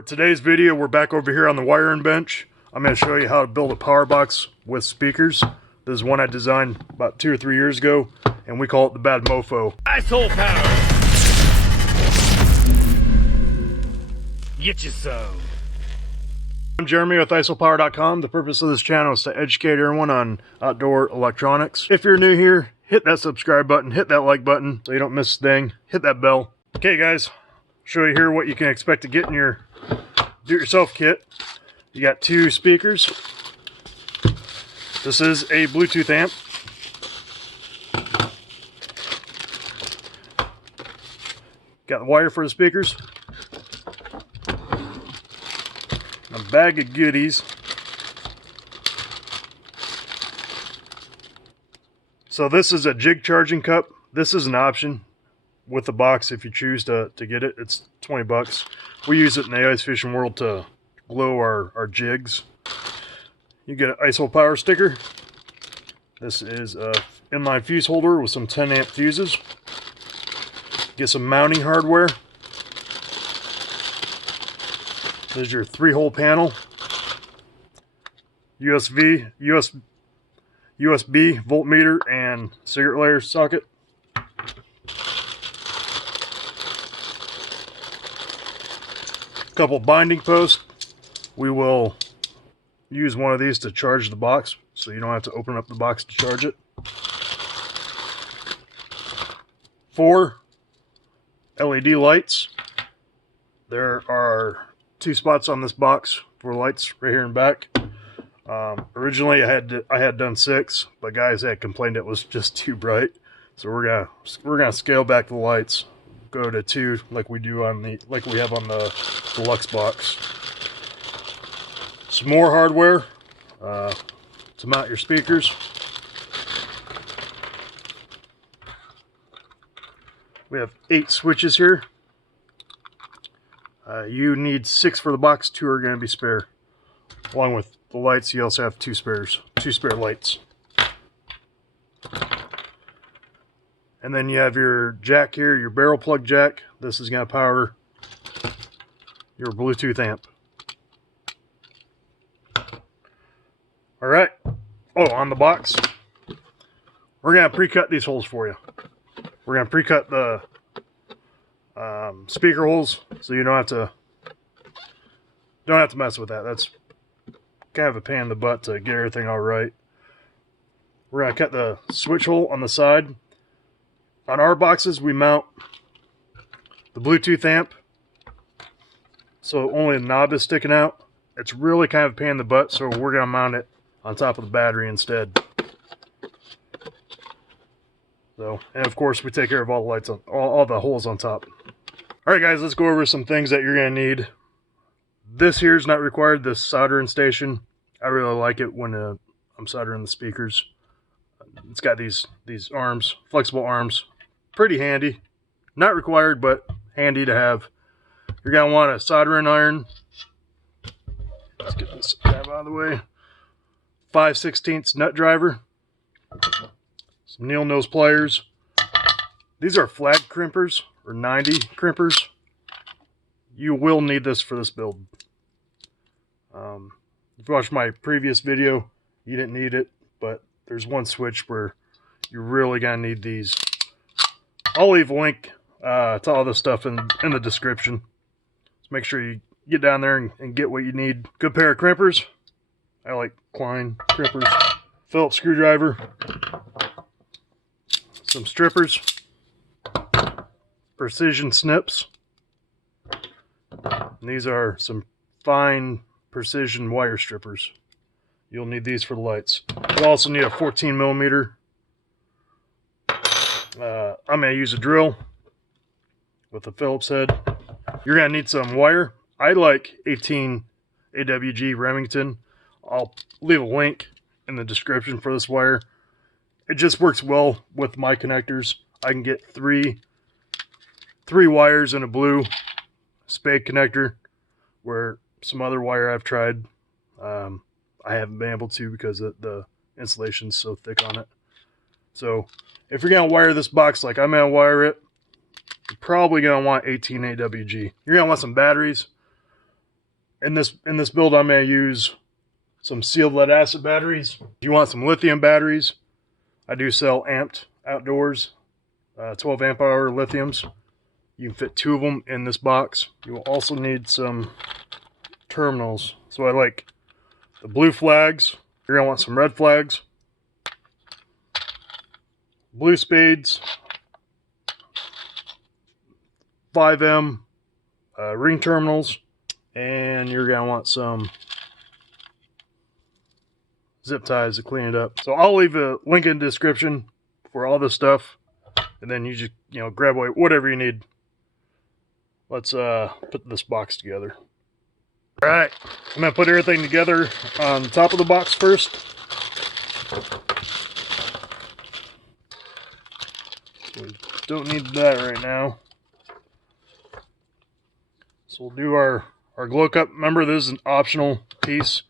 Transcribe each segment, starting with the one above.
For today's video, we're back over here on the wiring bench. I'm going to show you how to build a power box with speakers. This is one I designed about 2 or 3 years ago, and we call it the Bad Mofo. Asshole power! Get you some. I'm Jeremy with isopower.com. The purpose of this channel is to educate everyone on outdoor electronics. If you're new here, hit that subscribe button, hit that like button so you don't miss a thing, hit that bell. Okay guys, show you here what you can expect to get in your do-it-yourself kit. You got 2 speakers. This is a Bluetooth amp. Got the wire for the speakers. A bag of goodies. So this is a jig charging cup. This is an option with the box if you choose to get it. It's 20 bucks. We use it in the ice fishing world to glow our jigs. You get an ISO power sticker. This is a inline fuse holder with some 10 amp fuses. Get some mounting hardware. There's your 3-hole panel. USB voltmeter and cigarette lighter socket. Couple binding posts. We will use one of these to charge the box, so you don't have to open up the box to charge it. 4 LED lights. There are 2 spots on this box for lights right here in back. Originally I had done 6, but guys had complained it was just too bright, so we're gonna scale back the lights, go to 2 like we have on the deluxe box. Some more hardware to mount your speakers. We have 8 switches here. You need 6 for the box, 2 are going to be spare. Along with the lights, you also have 2 spare lights. And then you have your jack here, your barrel plug jack. This is going to power your Bluetooth amp. Alright. Oh, on the box, we're going to pre-cut these holes for you. We're going to pre-cut the speaker holes, so you don't have to mess with that. That's kind of a pain in the butt to get everything all right. We're going to cut the switch hole on the side. On our boxes, we mount the Bluetooth amp, so only the knob is sticking out. It's really kind of a pain in the butt, so we're going to mount it on top of the battery instead. So, and of course, we take care of all the lights on all the holes on top. All right, guys, let's go over some things that you're going to need. This here is not required. This soldering station, I really like it when I'm soldering the speakers. It's got these arms, flexible arms. Pretty handy. Not required, but handy to have. You're going to want a soldering iron. Let's get this tab out of the way. 5/16 nut driver. Some needle nose pliers. These are flag crimpers, or 90 crimpers. You will need this for this build. If you watched my previous video, you didn't need it, but there's one switch where you're really going to need these. I'll leave a link to all this stuff in the description. So make sure you get down there and get what you need. Good pair of crimpers. I like Klein crimpers. Phillips screwdriver. Some strippers. Precision snips. And these are some fine precision wire strippers. You'll need these for the lights. You'll also need a 14 millimeter. I'm going to use a drill with a Phillips head. You're going to need some wire. I like 18 AWG Remington. I'll leave a link in the description for this wire. It just works well with my connectors. I can get three wires in a blue spade connector, where some other wire I've tried I haven't been able to because the insulation's so thick on it. So if you're going to wire this box like I'm going to wire it, you're probably going to want 18 AWG. You're going to want some batteries. In this build, I'm going to use some sealed lead acid batteries. If you want some lithium batteries, I do sell amped outdoors, 12 amp hour lithiums. You can fit 2 of them in this box. You will also need some terminals. So I like the blue flags. You're going to want some red flags, blue spades, 5M ring terminals, and you're going to want some zip ties to clean it up. So I'll leave a link in the description for all this stuff, and then you just grab whatever you need. Let's put this box together. All right, I'm gonna put everything together on the top of the box first. We don't need that right now. So we'll do our glow cup. Remember, this is an optional piece.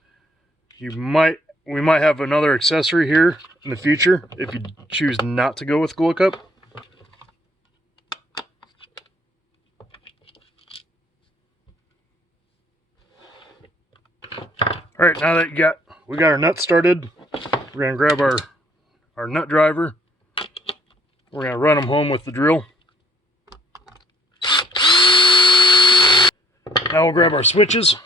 We might have another accessory here in the future if you choose not to go with glow cup. All right, now that we got our nuts started, we're gonna grab our nut driver. We're gonna run them home with the drill. Now we'll grab our switches.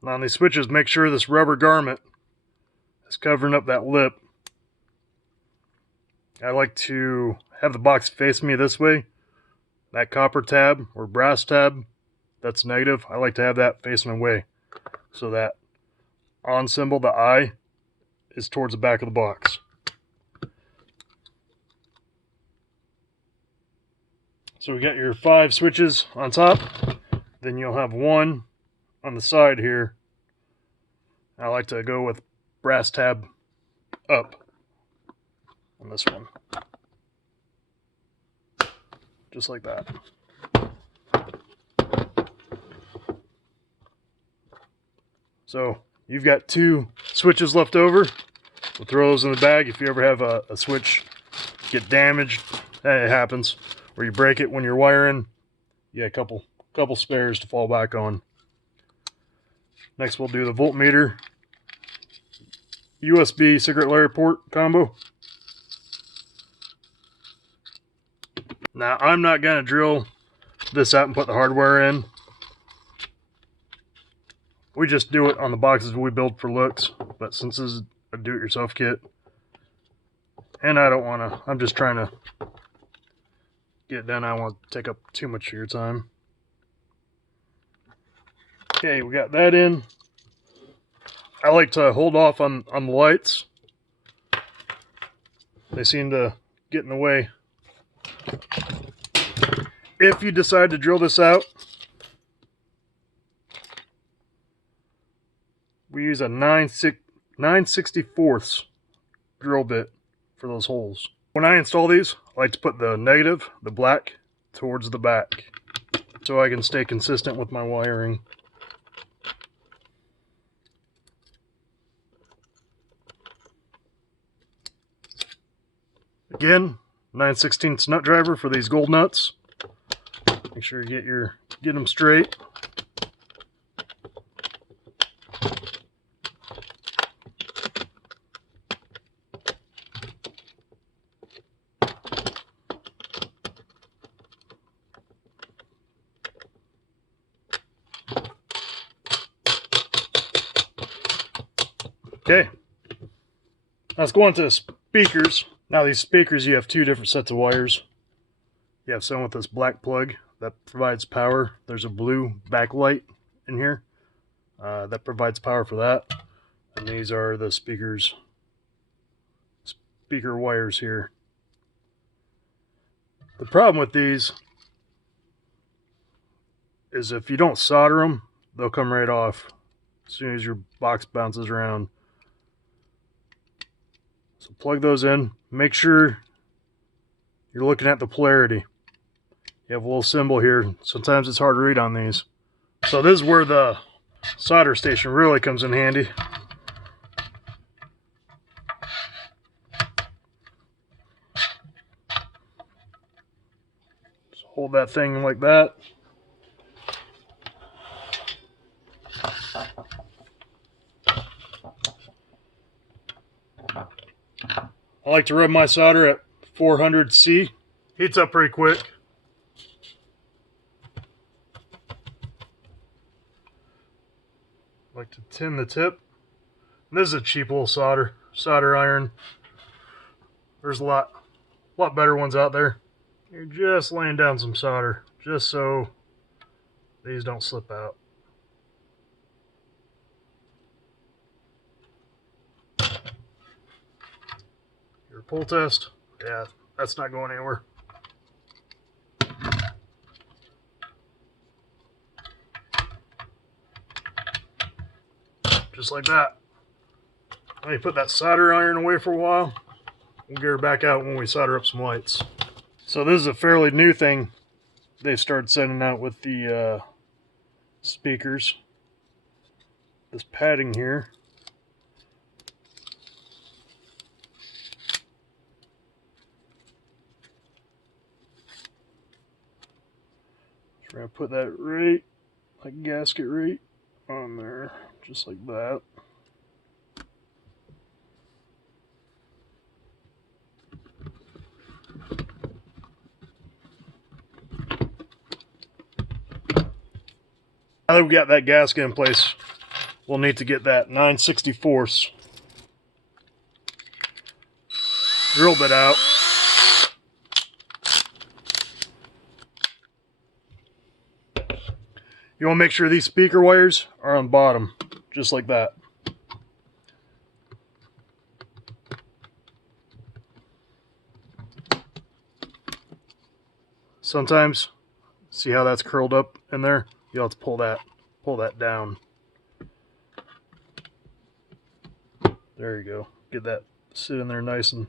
Now on these switches, make sure this rubber garment is covering up that lip. I like to have the box face me this way. That copper tab or brass tab, that's negative. I like to have that facing away so that on symbol, the I, is towards the back of the box. So we got your 5 switches on top. Then you'll have 1 on the side here. I like to go with brass tab up on this one. Just like that. So you've got 2 switches left over. We'll throw those in the bag. If you ever have a switch get damaged, it happens, or you break it when you're wiring, you got a couple spares to fall back on. Next we'll do the voltmeter USB cigarette lighter port combo. Now I'm not going to drill this out and put the hardware in. We just do it on the boxes we build for looks, but since this is a do-it-yourself kit, and I don't want to, I'm just trying to get it done. I don't want to take up too much of your time. Okay, we got that in. I like to hold off on the lights. They seem to get in the way. If you decide to drill this out, we use a 9/64 drill bit for those holes. When I install these, I like to put the negative, the black, towards the back so I can stay consistent with my wiring. Again, 9/16 nut driver for these gold nuts. Make sure you get them straight. Okay, let's go on to speakers. Now these speakers, you have 2 different sets of wires. You have some with this black plug that provides power. There's a blue backlight in here that provides power for that. And these are the speaker wires here. The problem with these is if you don't solder them, they'll come right off as soon as your box bounces around. So plug those in. Make sure you're looking at the polarity. You have a little symbol here. Sometimes it's hard to read on these. So this is where the solder station really comes in handy. So hold hold that thing like that. I like to rub my solder at 400 C. Heats up pretty quick. I like to tin the tip. This is a cheap little solder iron. There's a lot better ones out there. You're just laying down some solder just so these don't slip out. Your pull test, yeah, that's not going anywhere. Just like that. Let me put that solder iron away for a while. We'll get her back out when we solder up some lights. So this is a fairly new thing they've started sending out with the speakers. This padding here. So we're going to put that right, like gasket right on there, just like that. Now that we've got that gasket in place, we'll need to get that 9/64 drill bit out. You want to make sure these speaker wires are on bottom, just like that. Sometimes, see how that's curled up in there? You'll have to pull that down. There you go. Get that sit in there nice and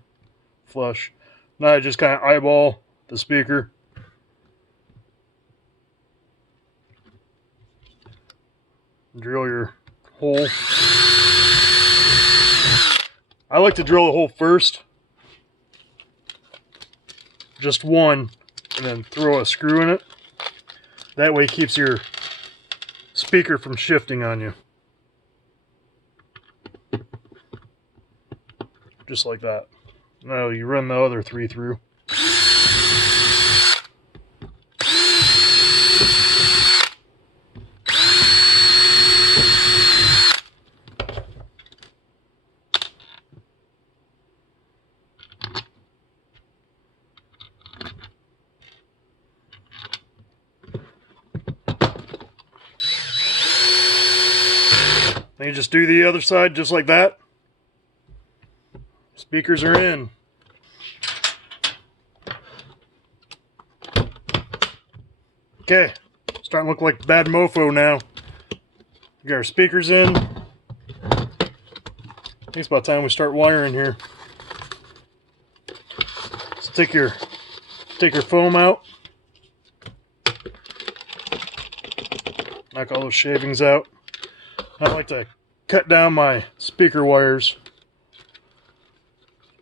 flush. Now I just kind of eyeball the speaker. Drill your hole. I like to drill the hole first. Just one, and then throw a screw in it. That way it keeps your speaker from shifting on you. Just like that. Now you run the other three through. Then you just do the other side just like that. Speakers are in. Okay, starting to look like bad mofo now. We got our speakers in. I think it's about time we start wiring here. So take your foam out. Knock all those shavings out. I like to cut down my speaker wires.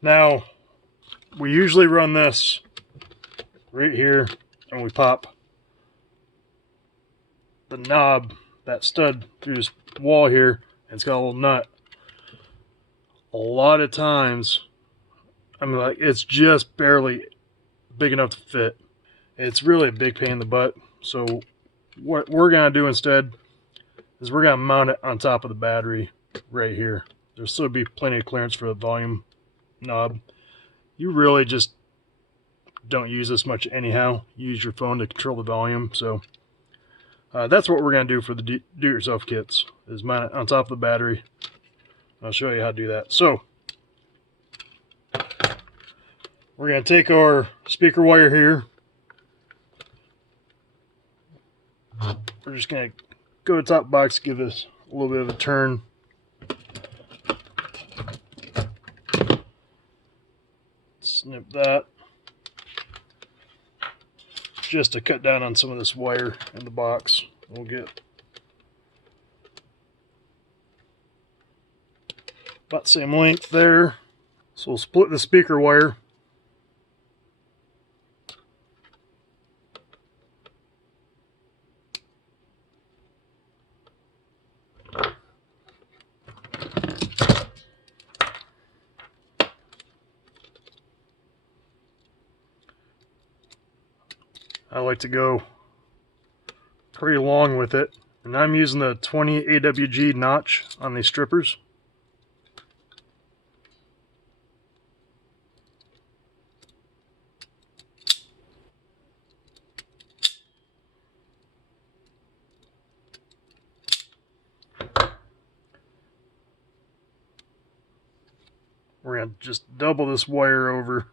Now, we usually run this right here, and we pop the knob, that stud, through this wall here, and it's got a little nut. A lot of times, I mean, like, it's just barely big enough to fit. It's really a big pain in the butt. So what we're gonna do instead is we're gonna mount it on top of the battery right here. There'll still be plenty of clearance for the volume knob. You really just don't use this much anyhow. Use your phone to control the volume. So that's what we're going to do for the do-it-yourself kits, is mount it on top of the battery. I'll show you how to do that. So we're going to take our speaker wire here. We're just going to go to the top box, give this a little bit of a turn. Snip that, just to cut down on some of this wire in the box. We'll get about the same length there. So we'll split the speaker wire. I like to go pretty long with it, and I'm using the 20 AWG notch on these strippers. We're going to just double this wire over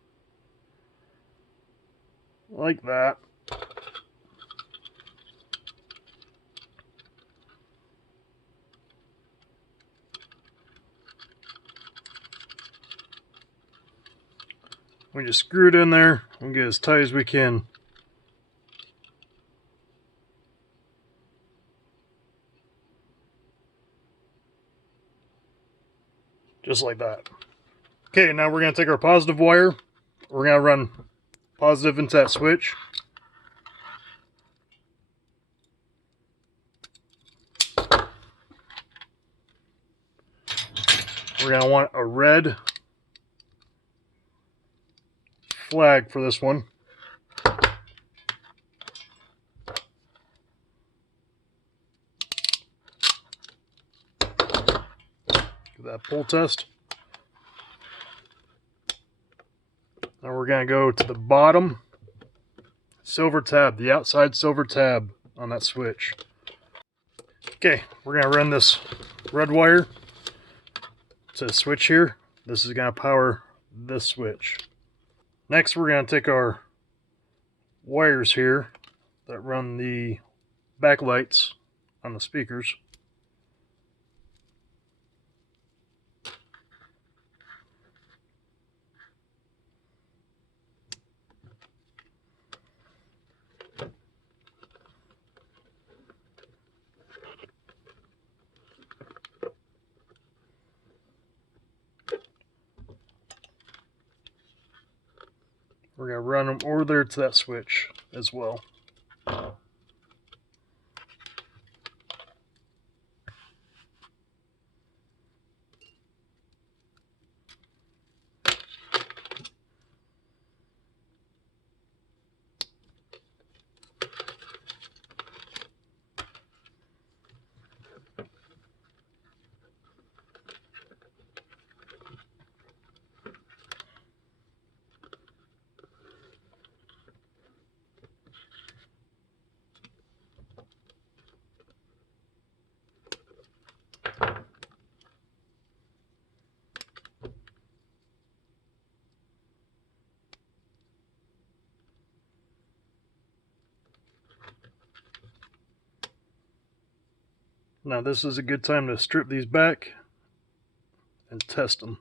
like that. We just screw it in there and get as tight as we can. Just like that. Okay, now we're going to take our positive wire. We're going to run positive into that switch. We're going to want a red flag for this one. Get that pull test. Now we're going to go to the bottom silver tab, the outside silver tab on that switch. Okay, we're going to run this red wire to the switch here. This is going to power this switch. Next, we're going to take our wires here that run the backlights on the speakers. We're going to run them over there to that switch as well. Now this is a good time to strip these back and test them.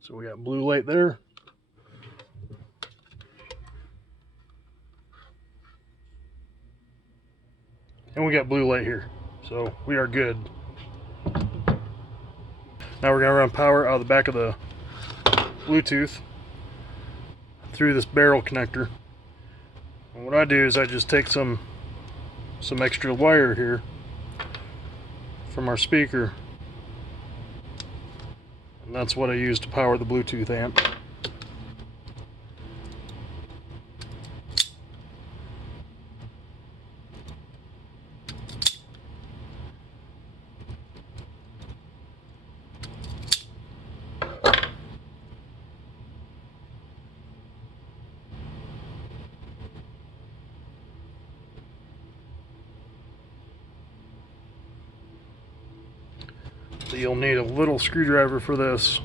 So we got blue light there. And we got blue light here. So we are good. Now we're going to run power out of the back of the Bluetooth through this barrel connector. And what I do is I just take some extra wire here from our speaker. And that's what I use to power the Bluetooth amp. So you'll need a little screwdriver for this.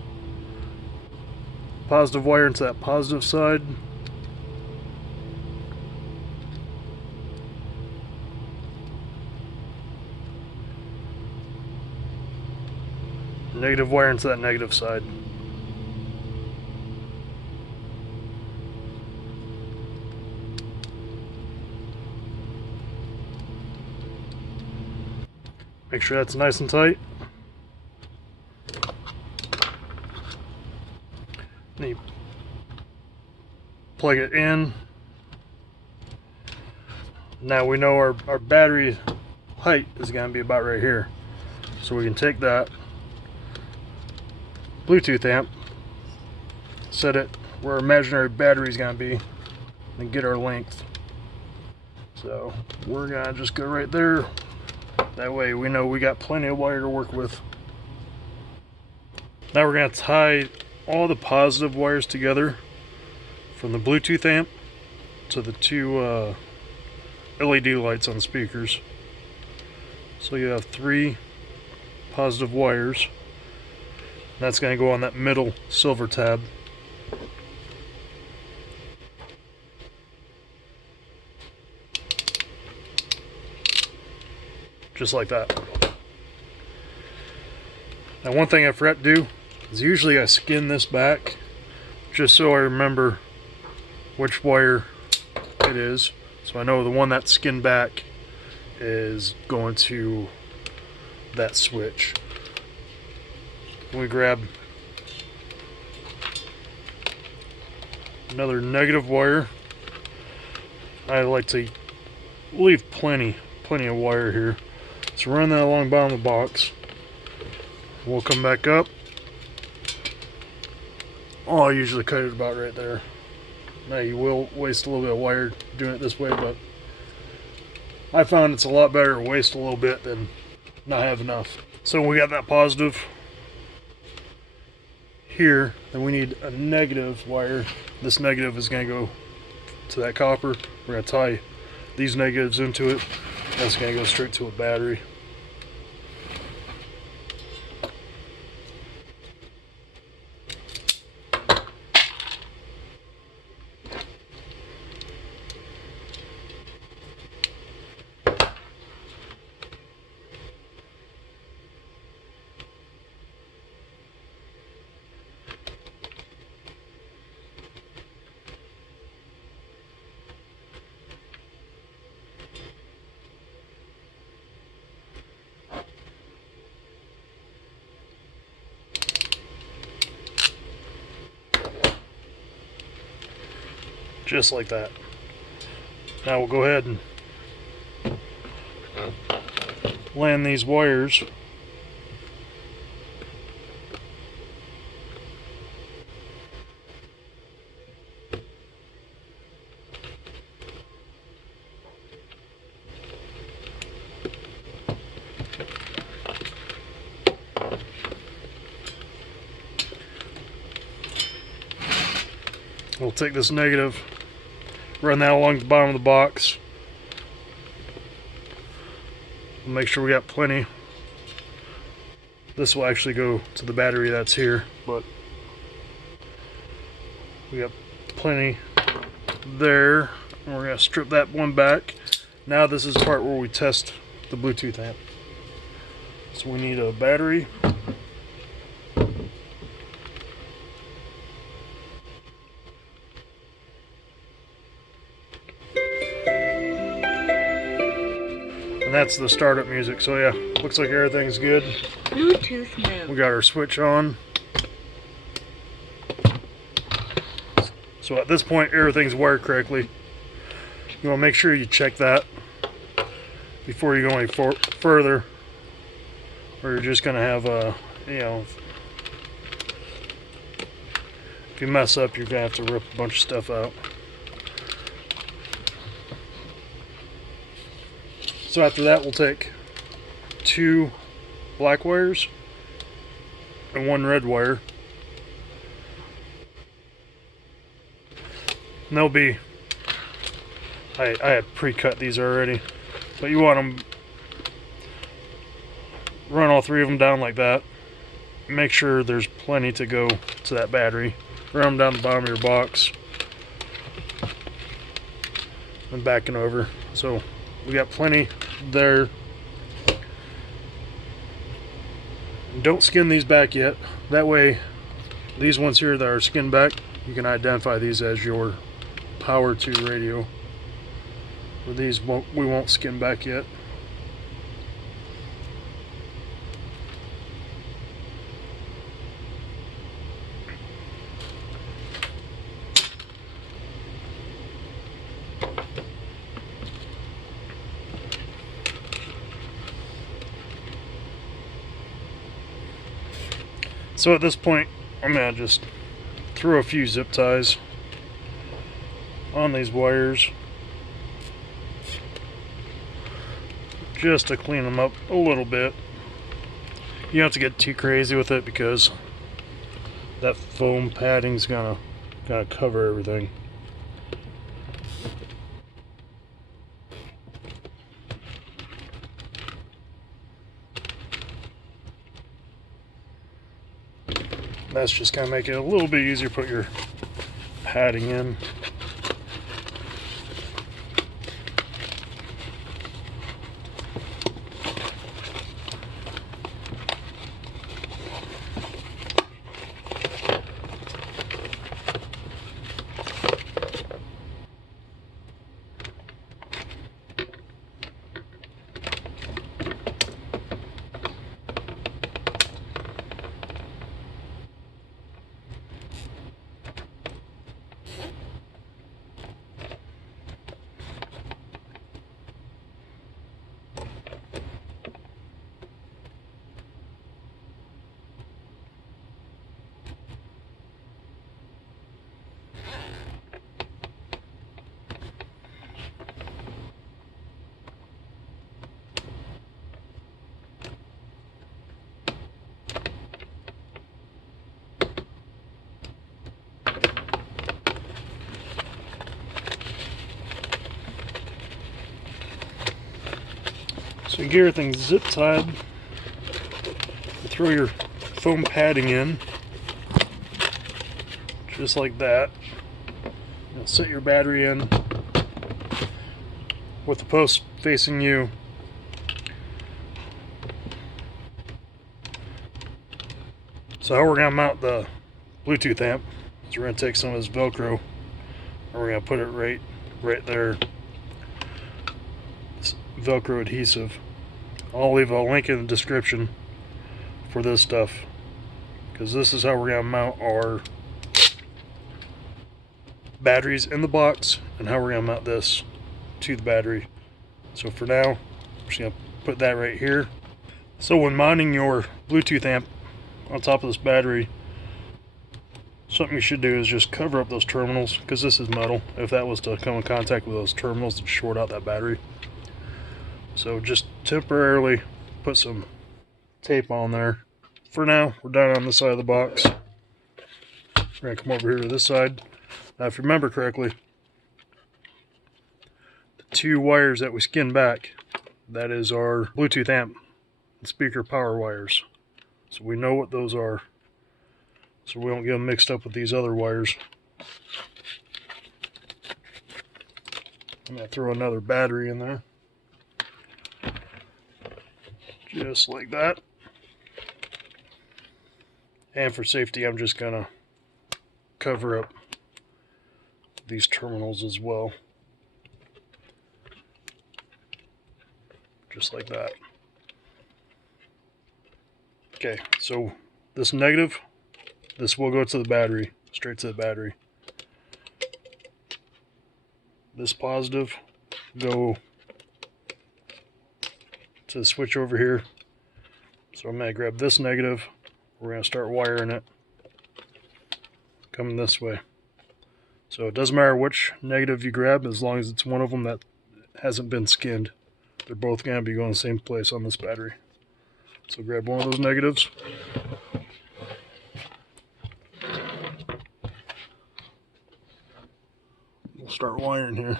Positive wire into that positive side. Negative wire into that negative side. Make sure that's nice and tight. Then you plug it in. Now we know our battery height is going to be about right here. So we can take that Bluetooth amp, set it where our imaginary battery is going to be, and get our length. So we're going to just go right there. That way we know we got plenty of wire to work with. Now we're going to tie all the positive wires together from the Bluetooth amp to the two LED lights on the speakers. So you have 3 positive wires. That's going to go on that middle silver tab. Just like that. Now one thing I forgot to do is usually I skin this back just so I remember which wire it is. So I know the one that's skinned back is going to that switch. We grab another negative wire. I like to leave plenty of wire here. So run that along the bottom of the box. We'll come back up. Oh, I usually cut it about right there. Now you will waste a little bit of wire doing it this way, but I found it's a lot better to waste a little bit than not have enough. So we got that positive here, then we need a negative wire. This negative is going to go to that copper. We're going to tie these negatives into it. That's going to go straight to a battery. Just like that. Now we'll go ahead and land these wires we'll take this negative, run that along the bottom of the box. Make sure we got plenty. This will actually go to the battery that's here, but we got plenty there. And we're going to strip that one back. Now this is the part where we test the Bluetooth amp. So we need a battery. And that's the startup music. So yeah, looks like everything's good. Bluetooth mode. We got our switch on. So at this point, everything's wired correctly. You want to make sure you check that before you go any further, or you're just going to have a, if you mess up, you're going to have to rip a bunch of stuff out. So after that, we'll take 2 black wires and 1 red wire. And they'll be, I had pre-cut these already, but you want them, run all 3 of them down like that. Make sure there's plenty to go to that battery. Run them down the bottom of your box and backing over. So we got plenty there. Don't skin these back yet. That way, these ones here that are skinned back, you can identify these as your power to radio. But these we won't skin back yet. So at this point, I'm going to just throw a few zip ties on these wires just to clean them up a little bit. You don't have to get too crazy with it because that foam padding's gonna cover everything. That's just gonna make it a little bit easier to put your padding in. So you get everything zip tied, you throw your foam padding in, just like that. You'll set your battery in with the post facing you. So how we're going to mount the Bluetooth amp is we're going to take some of this Velcro and we're going to put it right there. This Velcro adhesive. I'll leave a link in the description for this stuff because this is how we're going to mount our batteries in the box and how we're going to mount this to the battery. So for now, I'm just going to put that right here. So when mounting your Bluetooth amp on top of this battery, something you should do is just cover up those terminals because this is metal. If that was to come in contact with those terminals, it'd short out that battery. So just temporarily put some tape on there. For now, we're done on this side of the box. We're going to come over here to this side. Now if you remember correctly, the two wires that we skinned back, that is our Bluetooth amp and speaker power wires. So we know what those are, so we don't get them mixed up with these other wires. I'm going to throw another battery in there. Just like that. And for safety, I'm just going to cover up these terminals as well. Just like that. Okay, so this negative, this will go to the battery, straight to the battery. This positive, go to the switch over here. So I'm going to grab this negative, we're going to start wiring it, coming this way. So it doesn't matter which negative you grab as long as it's one of them that hasn't been skinned. They're both going to be going the same place on this battery. So grab one of those negatives. We'll start wiring here.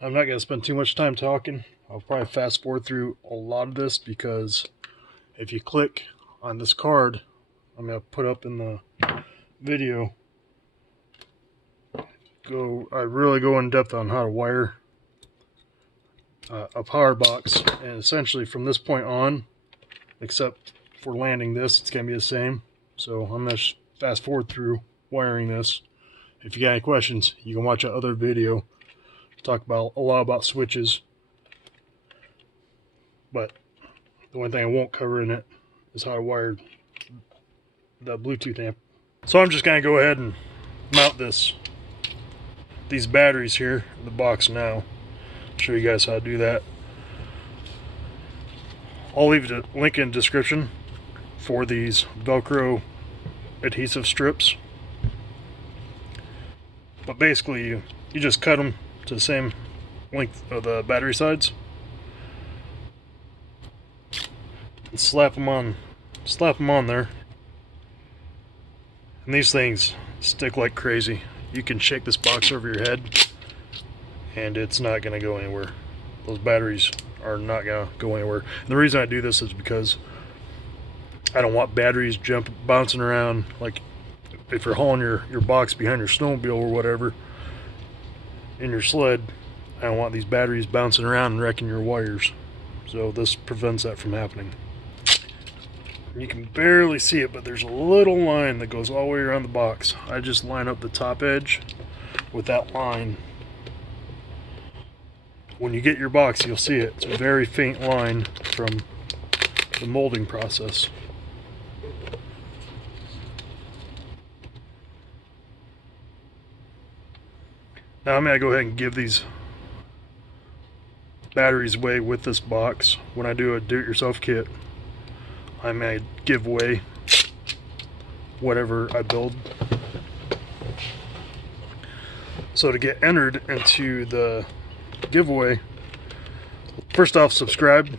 I'm not going to spend too much time talking. I'll probably fast forward through a lot of this because if you click on this card I'm going to put up in the video, I really go in depth on how to wire a power box, and essentially from this point on, except for landing this, it's going to be the same. So I'm going to fast forward through wiring this. If you got any questions, you can watch another video. Talk about a lot about switches, but the one thing I won't cover in it is how I wired the Bluetooth amp. So I'm just going to go ahead and mount these batteries here in the box now. Show you guys how to do that. I'll leave a link in the description for these Velcro adhesive strips. But basically you just cut them to the same length of the battery sides and slap them on there. And these things stick like crazy. You can shake this box over your head and it's not going to go anywhere. Those batteries are not going to go anywhere. And the reason I do this is because I don't want batteries bouncing around. Like if you're hauling your box behind your snowmobile or whatever in your sled, I don't want these batteries bouncing around and wrecking your wires. So this prevents that from happening. You can barely see it, but there's a little line that goes all the way around the box. I just line up the top edge with that line. When you get your box, you'll see it. It's a very faint line from the molding process. Now I'm going to go ahead and give these batteries away with this box. When I do a do-it-yourself kit, I may give away whatever I build. So to get entered into the giveaway, first off, subscribe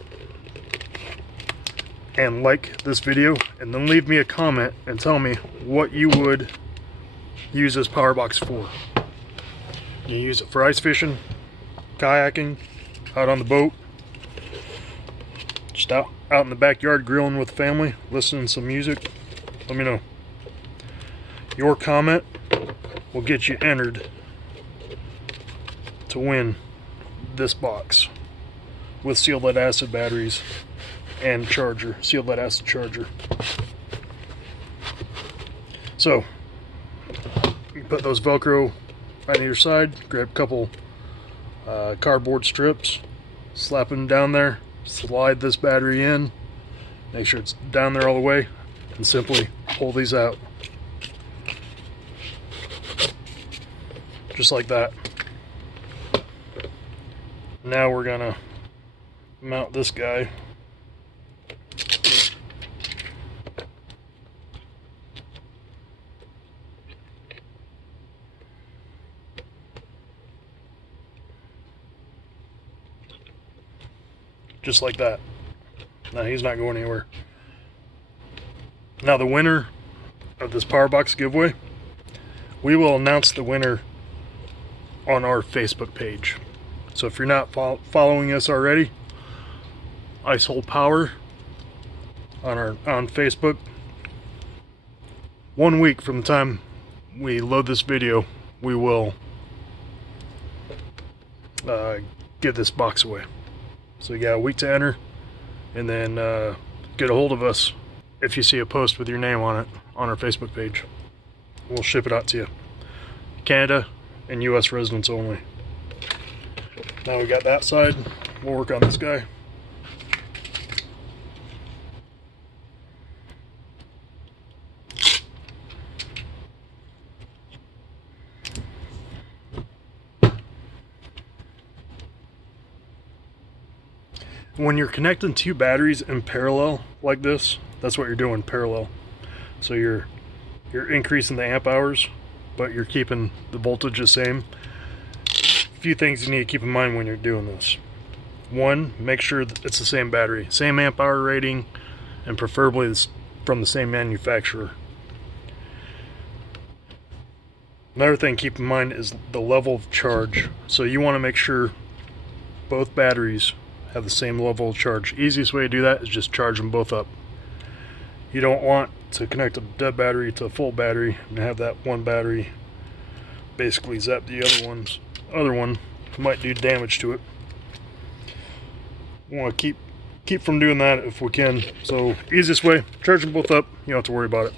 and like this video, and then leave me a comment and tell me what you would use this power box for. You use it for ice fishing, kayaking, out on the boat, just out in the backyard grilling with the family, listening to some music. Let me know. Your comment will get you entered to win this box with sealed lead acid batteries and charger, sealed lead acid charger. So you put those Velcro on either side, grab a couple cardboard strips, slap them down there, slide this battery in, make sure it's down there all the way, and simply pull these out. Just like that. Now we're gonna mount this guy. Just like that. Now he's not going anywhere. Now the winner of this power box giveaway, we will announce the winner on our Facebook page. So if you're not following us already, Icehold Power on Facebook. 1 week from the time we load this video, we will give this box away. So you got a week to enter, and then get a hold of us if you see a post with your name on it on our Facebook page. We'll ship it out to you. Canada and US residents only. Now we got that side, we'll work on this guy. When you're connecting two batteries in parallel like this, that's what you're doing, parallel. So you're increasing the amp hours, but you're keeping the voltage the same. A few things you need to keep in mind when you're doing this. One, make sure that it's the same battery, same amp hour rating, and preferably it's from the same manufacturer. Another thing to keep in mind is the level of charge. So you want to make sure both batteries have the same level of charge. Easiest way to do that is just charge them both up. You don't want to connect a dead battery to a full battery and have that one battery basically zap the other one might do damage to it. We want to keep from doing that if we can. So easiest way, charge them both up, you don't have to worry about it.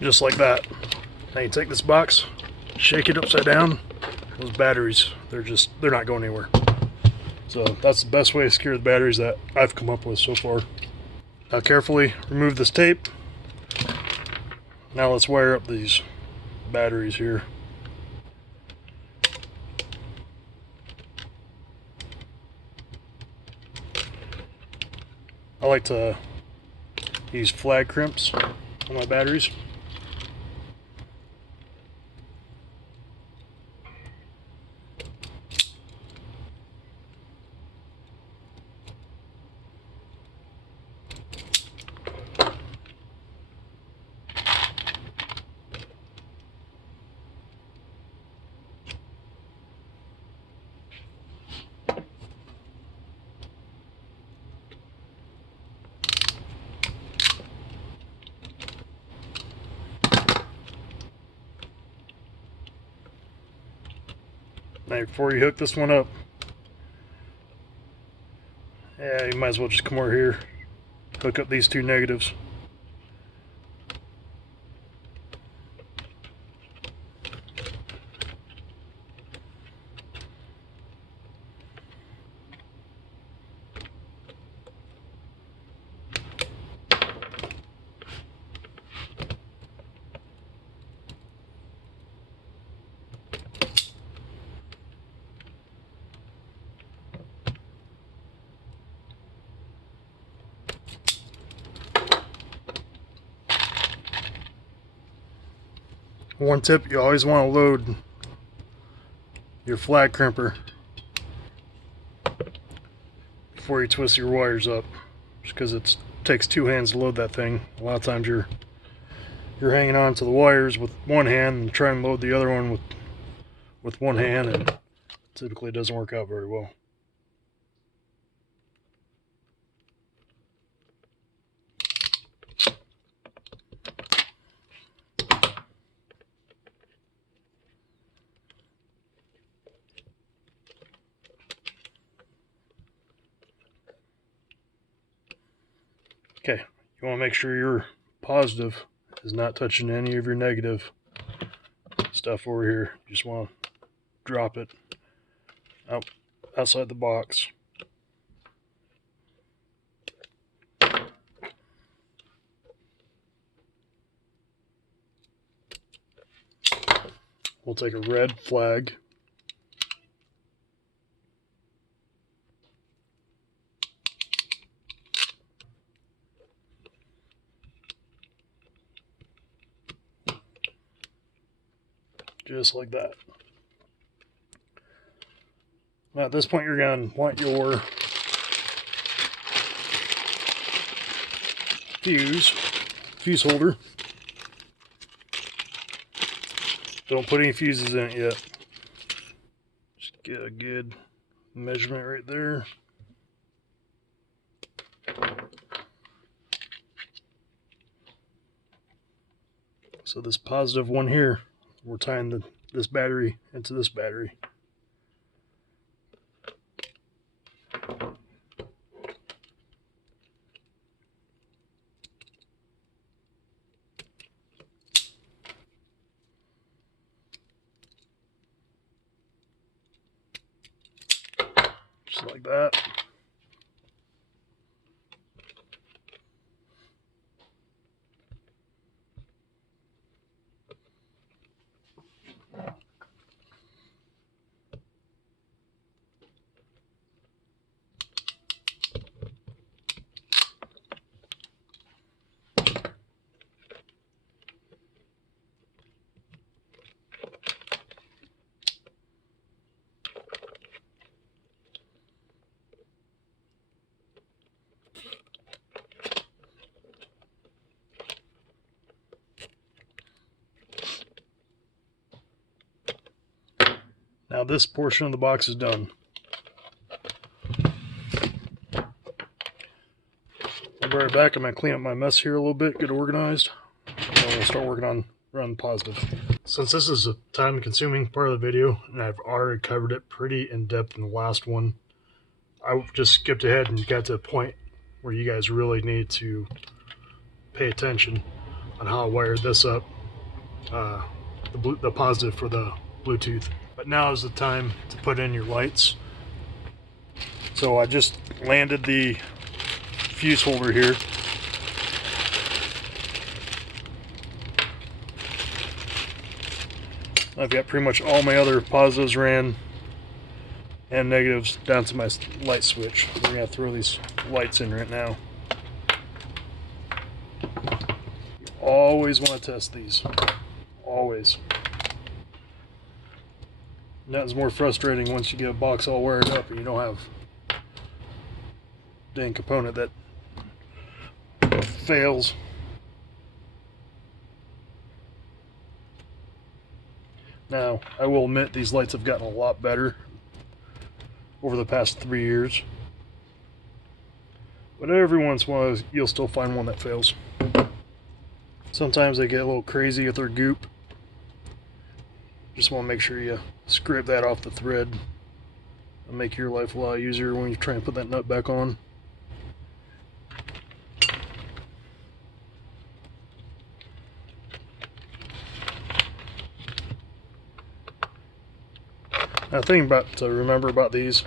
Just like that. Now you take this box, shake it upside down. Those batteries, they're not going anywhere. So that's the best way to secure the batteries that I've come up with so far. Now carefully remove this tape. Now let's wire up these batteries here. I like to use flag crimps on my batteries. Now before you hook this one up, yeah, you might as well just come over here, hook up these two negatives. One tip, you always want to load your flag crimper before you twist your wires up, just because it takes two hands to load that thing. A lot of times you're hanging on to the wires with one hand and trying to load the other one with one hand, and typically it doesn't work out very well. Okay, you want to make sure your positive is not touching any of your negative stuff over here. You just want to drop it outside the box. We'll take a red flag. Just like that. Now at this point you're going to want your fuse holder. Don't put any fuses in it yet. Just get a good measurement right there. So this positive one here, we're tying this battery into this battery. Just like that. Now this portion of the box is done. I'll be right back. I'm going to clean up my mess here a little bit, get organized, and we'll start working on running positive. Since this is a time-consuming part of the video, and I've already covered it pretty in-depth in the last one, I just skipped ahead and got to a point where you guys really need to pay attention. on how I wired this up, the positive for the Bluetooth. But now is the time to put in your lights. So I just landed the fuse holder here. I've got pretty much all my other positives ran and negatives down to my light switch. We're going to throw these lights in right now. You always want to test these. Always. And that is more frustrating once you get a box all wired up and you don't have a dang component that fails. Now, I will admit these lights have gotten a lot better over the past 3 years. But every once in a while, you'll still find one that fails. Sometimes they get a little crazy with their goop. Just want to make sure you scrape that off the thread and make your life a lot easier when you try and put that nut back on. Now, the thing to remember about these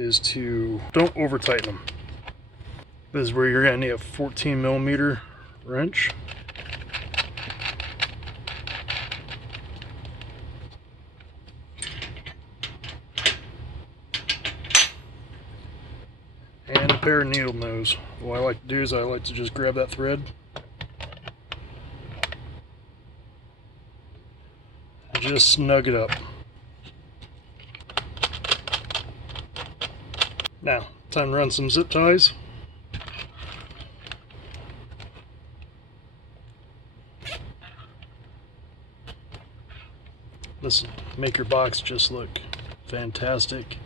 is to don't over tighten them. This is where you're going to need a 14mm wrench. And a pair of needle nose. What I like to do is I like to just grab that thread and just snug it up. Now, time to run some zip ties. This will make your box just look fantastic.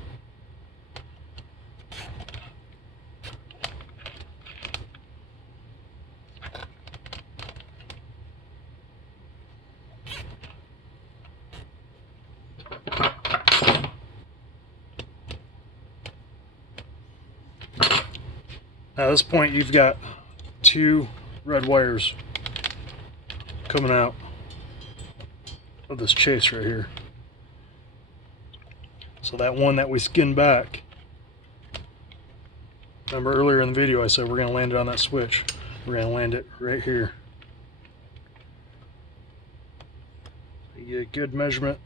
Now at this point you've got 2 red wires coming out of this chase right here. So that one that we skinned back, remember earlier in the video I said we're going to land it on that switch. We're going to land it right here. You get a good measurement.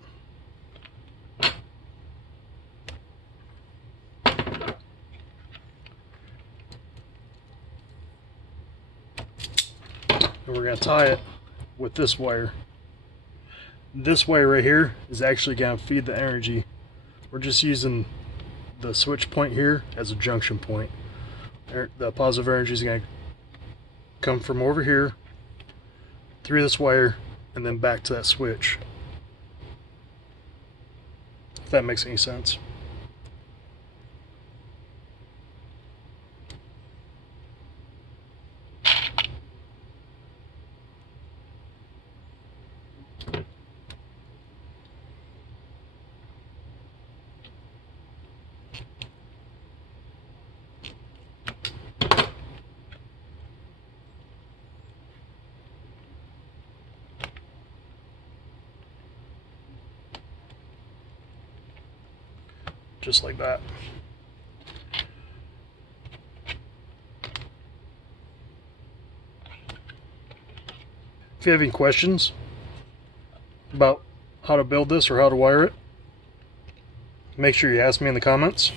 And we're going to tie it with this wire. This wire right here is actually going to feed the energy. We're just using the switch point here as a junction point. The positive energy is going to come from over here through this wire and then back to that switch. If that makes any sense. Just like that. If you have any questions about how to build this or how to wire it, make sure you ask me in the comments.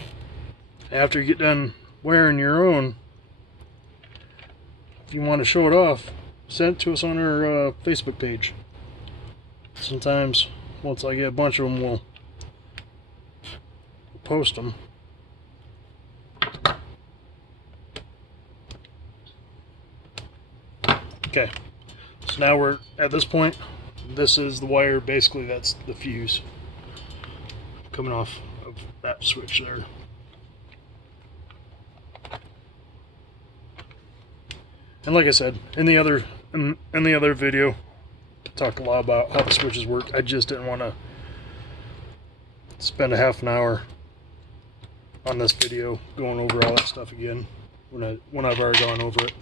After you get done wiring your own, if you want to show it off, send it to us on our Facebook page. Sometimes, once I get a bunch of them, we'll post them. Okay, so now we're at this point. This is the wire, basically that's the fuse coming off of that switch there. And like I said, in the other video, I talked a lot about how the switches work. I just didn't want to spend a half an hour on this video going over all that stuff again when I've already gone over it.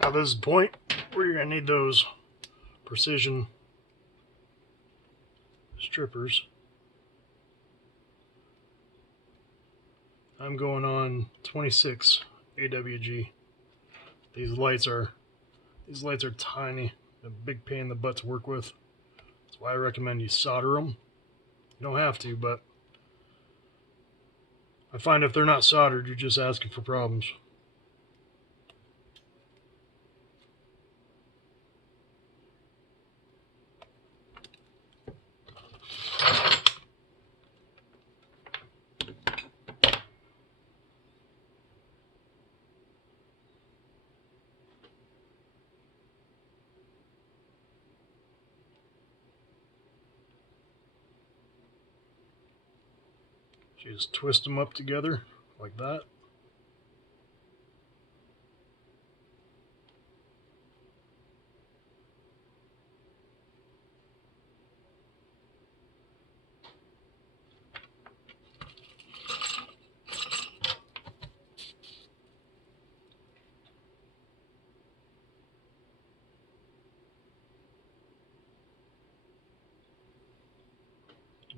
Now this is the point where you're going to need those precision strippers. I'm going on 26 AWG. These lights are tiny, a big pain in the butt to work with. That's why I recommend you solder them. You don't have to, but I find if they're not soldered, you're just asking for problems. You just twist them up together like that.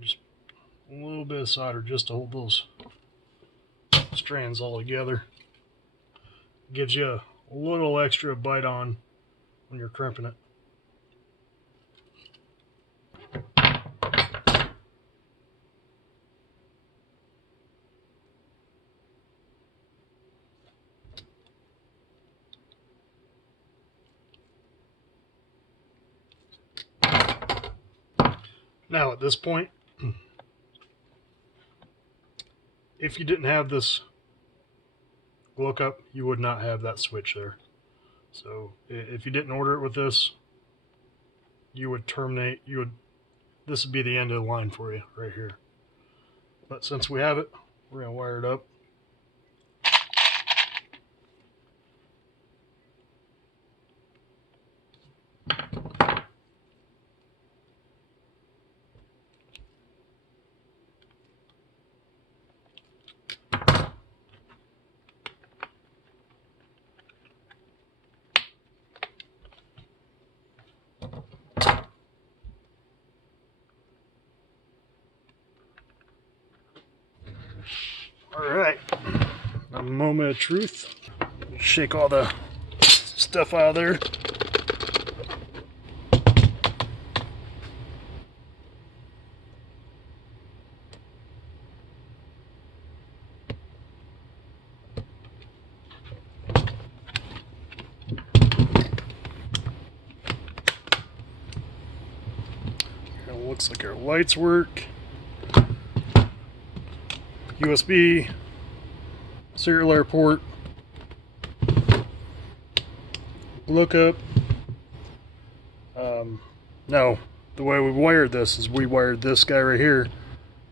Just a little bit of solder just to hold those strands all together. Gives you a little extra bite on when you're crimping it. Now at this point, if you didn't have this glow cup, you would not have that switch there. So if you didn't order it with this, you would terminate, this would be the end of the line for you right here. But since we have it, we're going to wire it up. Alright, a moment of truth. Shake all the stuff out of there. It looks like our lights work. USB, serial port, look up. No, the way we wired this is we wired this guy right here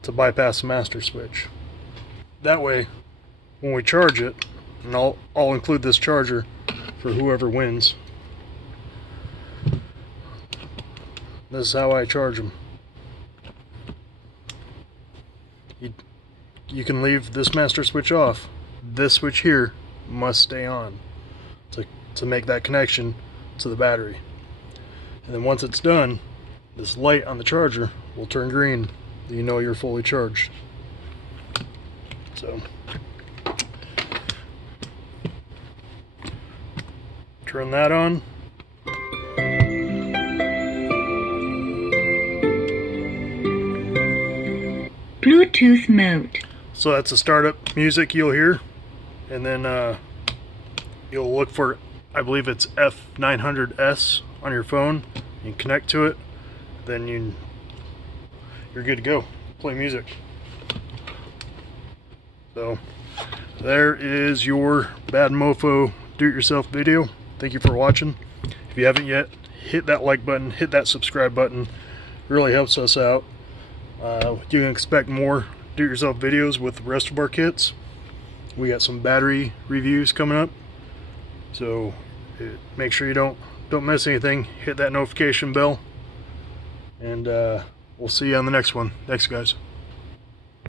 to bypass the master switch. That way, when we charge it, and I'll include this charger for whoever wins. This is how I charge them. You can leave this master switch off. This switch here must stay on to make that connection to the battery. And then once it's done, this light on the charger will turn green. You know you're fully charged. So turn that on. Bluetooth mode. So that's the startup music you'll hear, and then you'll look for, I believe it's F900S on your phone. You can connect to it, then you're good to go. Play music. So there is your Bad Mofo do-it-yourself video. Thank you for watching. If you haven't yet, hit that like button, hit that subscribe button. It really helps us out. You can expect more do-it-yourself videos with the rest of our kits. We got some battery reviews coming up, so make sure you don't miss anything. Hit that notification bell, and we'll see you on the next one. Thanks, guys.